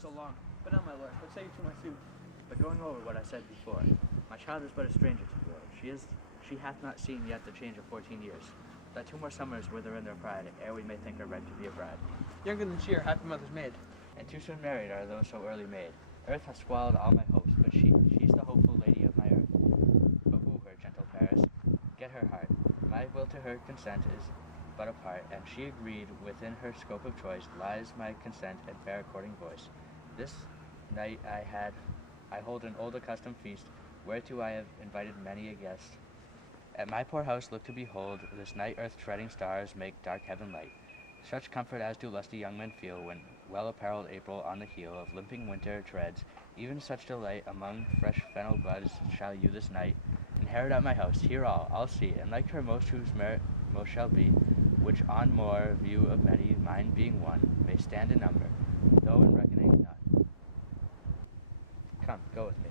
so long. But now, my lord, what say you to my suit? But going over what I said before, my child is but a stranger to the world. She hath not seen yet the change of 14 years. That 2 more summers wither in their pride, ere we may think her right to be a bride. Younger than she, our happy mother's maid. And too soon married are those so early made. Earth hath swallowed all my hopes, but she's the hopeful lady of my earth. But woo her, gentle Paris, get her heart. My will to her consent is but a part, and she agreed within her scope of choice lies my consent and fair according voice. This night I hold an old accustomed feast, whereto I have invited many a guest. At my poor house look to behold, this night earth-treading stars make dark heaven light. Such comfort as do lusty young men feel, when well-apparelled April on the heel of limping winter treads, even such delight among fresh fennel buds shall you this night inherit at my house. Hear all see, and like her most whose merit most shall be, which on more view of many, mine being one, may stand in number, though in reckoning none. Come, go with me.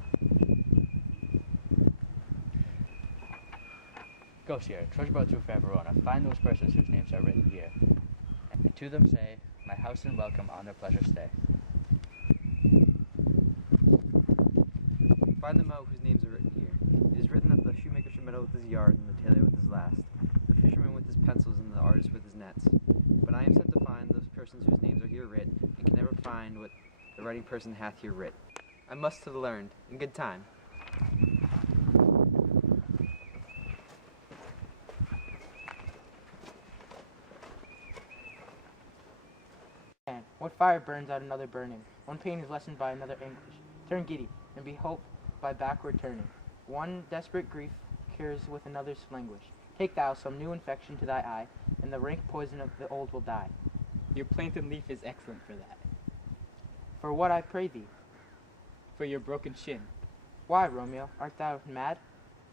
Go, Sierra, trudge about through fair Verona, find those persons whose names are written here, and to them say, my house and welcome on their pleasure stay. Find them out whose names are written here. It is written that the shoemaker should meddle with his yard, and the tailor with his last, the fisherman with his pencils, and the artist with his nets. But I am sent to find those persons whose names are here writ, and can never find what the writing person hath here writ. I must to the learned, in good time. What fire burns out another burning? One pain is lessened by another anguish. Turn giddy, and be hope by backward turning. One desperate grief cures with another's languish. Take thou some new infection to thy eye, and the rank poison of the old will die. Your planted leaf is excellent for that. For what, I pray thee? For your broken shin. Why, Romeo, art thou mad?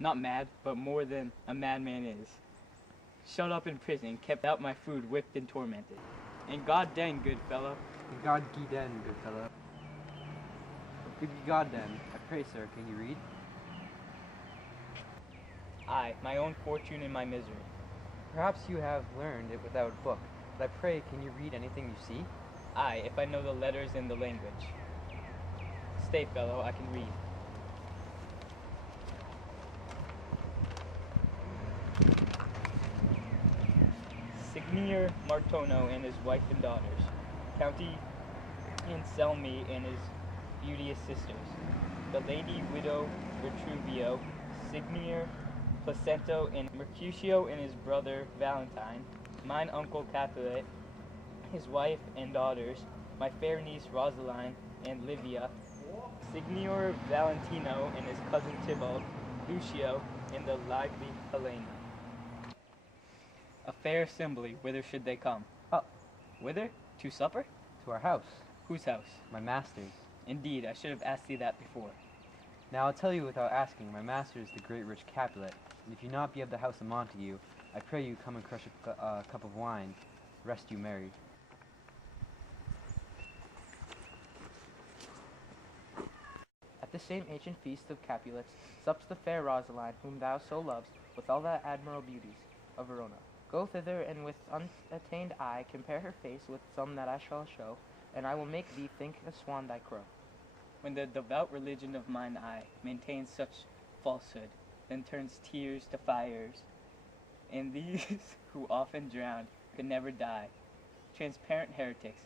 Not mad, but more than a madman is. Shut up in prison, kept out my food, whipped and tormented. And God den, good fellow. And God gie den, good fellow. Good God den, I pray, sir, can you read? I, my own fortune and my misery. Perhaps you have learned it without a book, but I pray, can you read anything you see? I, if I know the letters and the language. Stay, fellow, I can read. Signor Martono and his wife and daughters, County Anselmi and his beauteous sisters, the lady widow Retruvio, Signor Placento and Mercutio and his brother Valentine, mine uncle Capulet, his wife and daughters, my fair niece Rosaline and Livia, Signor Valentino and his cousin Thibault, Lucio, and the lively Helena. A fair assembly, whither should they come? Up. Whither? To supper? To our house. Whose house? My master's. Indeed, I should have asked thee that before. Now I'll tell you without asking, my master is the great rich Capulet, and if you not be of the house of Montague, I pray you come and crush a cup of wine, rest you merry. At the same ancient feast of Capulets sups the fair Rosaline, whom thou so lovest, with all the admirable beauties of Verona. Go thither, and with unattained eye compare her face with some that I shall show, and I will make thee think a swan thy crow. When the devout religion of mine eye maintains such falsehood, then turns tears to fires, and these who often drown could never die. Transparent heretics,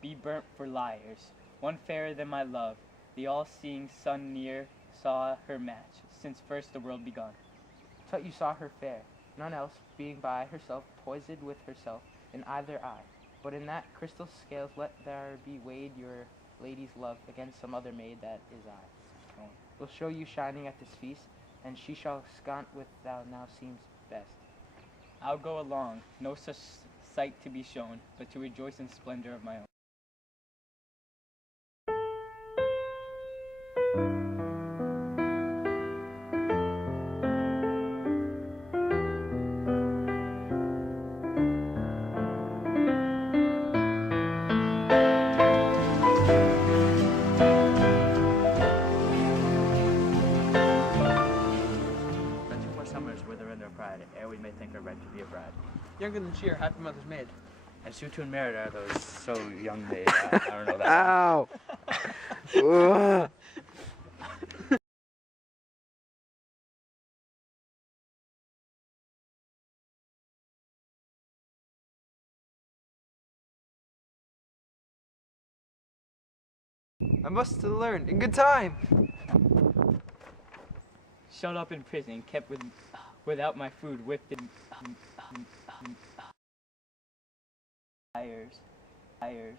be burnt for liars. One fairer than my love, the all-seeing sun near saw her match, since first the world begun. Tut you saw her fair, none else being by herself poised with herself in either eye. But in that crystal scales let there be weighed your lady's love against some other maid that is I. Will show you shining at this feast, and she shall scant with thou now seems best. I'll go along, no such sight to be shown, but to rejoice in splendor of my own. Ere we may think her right to be a bride. Younger than she, our happy mother's maid. And sue to and married are those so young they, I don't know that. Ow! Ugh. I must have learned in good time. Shut up in prison, kept without my food, whipped in tires, tires,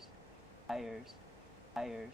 tires, tires.